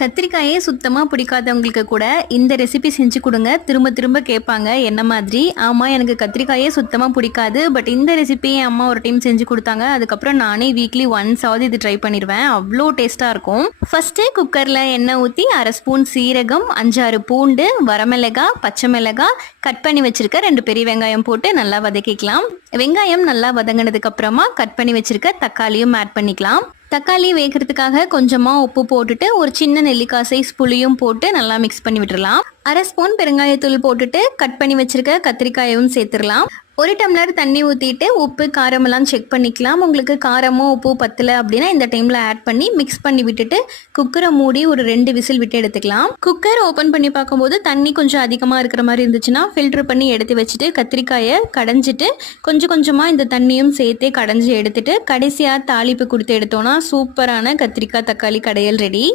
கத்திரிக்காயே சுத்தமாக பிடிக்காதவங்களுக்கு கூட இந்த ரெசிபி செஞ்சு கொடுங்க. திரும்ப திரும்ப கேட்பாங்க என்ன மாதிரி. ஆமாம், எனக்கு கத்திரிக்காயே சுத்தமாக பிடிக்காது. பட் இந்த ரெசிபி என் அம்மா ஒரு டைம் செஞ்சு கொடுத்தாங்க. அதுக்கப்புறம் நானே வீக்லி ஒன்ஸாவது இது ட்ரை பண்ணிடுவேன். அவ்வளோ டேஸ்ட்டாக இருக்கும். ஃபஸ்ட்டு குக்கரில் எண்ணெய் ஊற்றி 1/2 ஸ்பூன் சீரகம், 5-6 பூண்டு, வரமிளகாய், பச்சை மிளகாய், கட் பண்ணி வச்சுருக்க 2 பெரிய வெங்காயம் போட்டு நல்லா வதக்கிக்கலாம். வெங்காயம் நல்லா வதங்கினதுக்கு அப்புறமா கட் பண்ணி வச்சுருக்க தக்காளியும் ஆட் பண்ணிக்கலாம். தக்காளி வேகிறதுக்காக கொஞ்சமாக உப்பு போட்டுட்டு ஒரு சின்ன நெல்லிக்காய் சைஸ் புளியும் போட்டு நல்லா மிக்ஸ் பண்ணி விட்டுறலாம். 1/2 ஸ்பூன் பெருங்காயத்தூள் போட்டுட்டு கட் பண்ணி வச்சிருக்க கத்திரிக்காயும் சேர்த்துடலாம். 1 டம்ளர் தண்ணி ஊற்றிட்டு உப்பு காரமெல்லாம் செக் பண்ணிக்கலாம். உங்களுக்கு காரமோ உப்பு பத்தலை அப்படின்னா இந்த டைமில் ஆட் பண்ணி மிக்ஸ் பண்ணி விட்டுட்டு குக்கரை மூடி ஒரு 2 விசில் விட்டு எடுத்துக்கலாம். குக்கர் ஓப்பன் பண்ணி பார்க்கும்போது தண்ணி கொஞ்சம் அதிகமாக இருக்கிற மாதிரி இருந்துச்சுன்னா ஃபில்டர் பண்ணி எடுத்து வச்சுட்டு கத்திரிக்காயை கடைஞ்சிட்டு கொஞ்சம் கொஞ்சமாக இந்த தண்ணியும் சேர்த்து கடைஞ்சி எடுத்துட்டு கடைசியாக தாளிப்பு கொடுத்து எடுத்தோன்னா சூப்பரான கத்திரிக்காய் தக்காளி கடையல் ரெடி.